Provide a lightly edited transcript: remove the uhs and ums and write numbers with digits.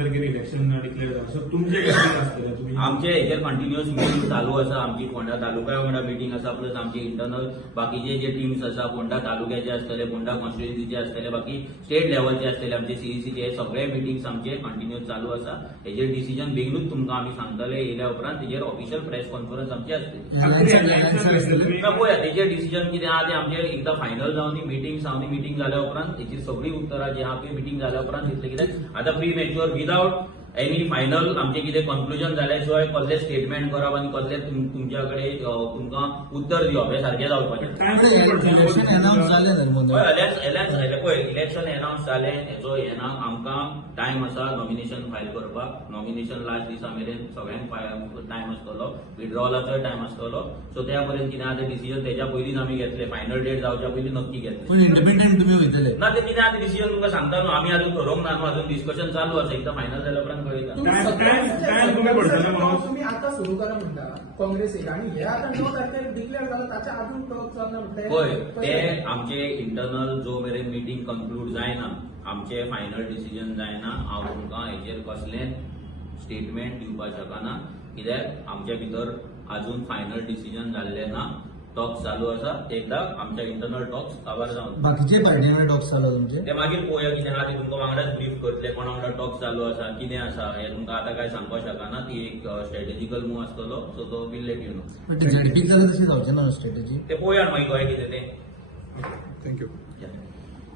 तारखेर election declare जाता. So तुमचे कितें आसतलें तुमी आमचे हेचेर कंटिन्युअस मिटींग चालू आसा. आमची फोंडा तालुका वांगडा मिटींग आसा, प्लस आमचे इंटरनल बाकीचे जे टीम्स आसा, फोंडा तालुक्याचे आसतले, फोंडा कॉन्स्टिट्युएन्सीचे आसतले, बाकी स्टेट लेवलचे आसतले, आमचे सीईसीचे हे सगळे मिटींग्स आमचे कंटिन्युअस चालू आसा. हेचेर डिसिजन बेगीनूच तुमकां आमी सांगतले. येयल्या उपरांत तेजेर ऑफिशियल प्रेस कॉन्फरन्स आमची आसतली. पळया तेजेर डिसिजन कितें आहा ते आमचे एकदां फायनल जावन ती मिटींग जावन मिटींग जाल्या उपरांत तेची सगळी उतरां जी आहा ती मिटींग जाल्या उपरांत दितले. कित्याक आतां pre mature without any final आमचे कितें कन्क्लुजन जाल्या शिवाय कसले स्टेटमेंट करप आनी कसले तुमच्या कडेन तुमकां उत्तर दिवप हे सारकें जावपाचें. इलेक्शन अनाउन्स जालें हेचो आमकां टायम आसा नॉमिनेशन फायल करपाक. नॉमिनेशन लास्ट दिसा मेरेन सगळ्यांक टायम आसतलो, विड्रॉवलाचोय टायम आसतलो. सो त्या पर्यंत कितें आहा ते डिसिजन तेच्या पयलींच आमी घेतले. फायनल डेट जावच्या पयलीं नक्की घेतले. पण इंडिपेंडंट तुमी वयतले ना ते कितें आहा ते डिसिजन तुमकां सांगता न्हू. आमी अजून ठरोवंक ना न्हू, अजून डिस्कशन चालू आसा. एकदा फायनल जाल्या उपरांत कळयता. तुम्ही आता सुरू करा म्हणटा काँग्रेसीक आणि हे आता 9 तारखेर डिक्लेअर जालं ताच्या अजून टॉक चलना म्हणटा. होय ते आमचे इंटरनल जो मेरेन मिटींग कन्क्लूड जायना, आमचे फायनल डिसिजन जायना, हांव तुमकां हेचेर कसलेंच स्टेटमेंट दिवपाक शकना. कित्याक आमच्या भितर अजून फायनल डिसिजन जाल्लें ना. टॉक्स चालू आसा. एकदा आमच्या इंटरनल टॉक्स काबार जावन बाकीचे पार्टी टॉक्स चालू तुमचे ते मागीर पळोवया कितें आहा ते तुमकां वांगडाच ब्रीफ करतले. कोणा वांगडा टॉक्स चालू आसा, कितें आसा हे तुमकां आतां काय सांगपाक शकना. ती एक स्ट्रॅटेजिकल मूव आसतलो. सो तो विल लेट यू नो. पण झडपीक जाल्यार तशी जावचें ना स्ट्रॅटेजी. ते पळोवया मागीर गोंय कितें तें. थँक्यू.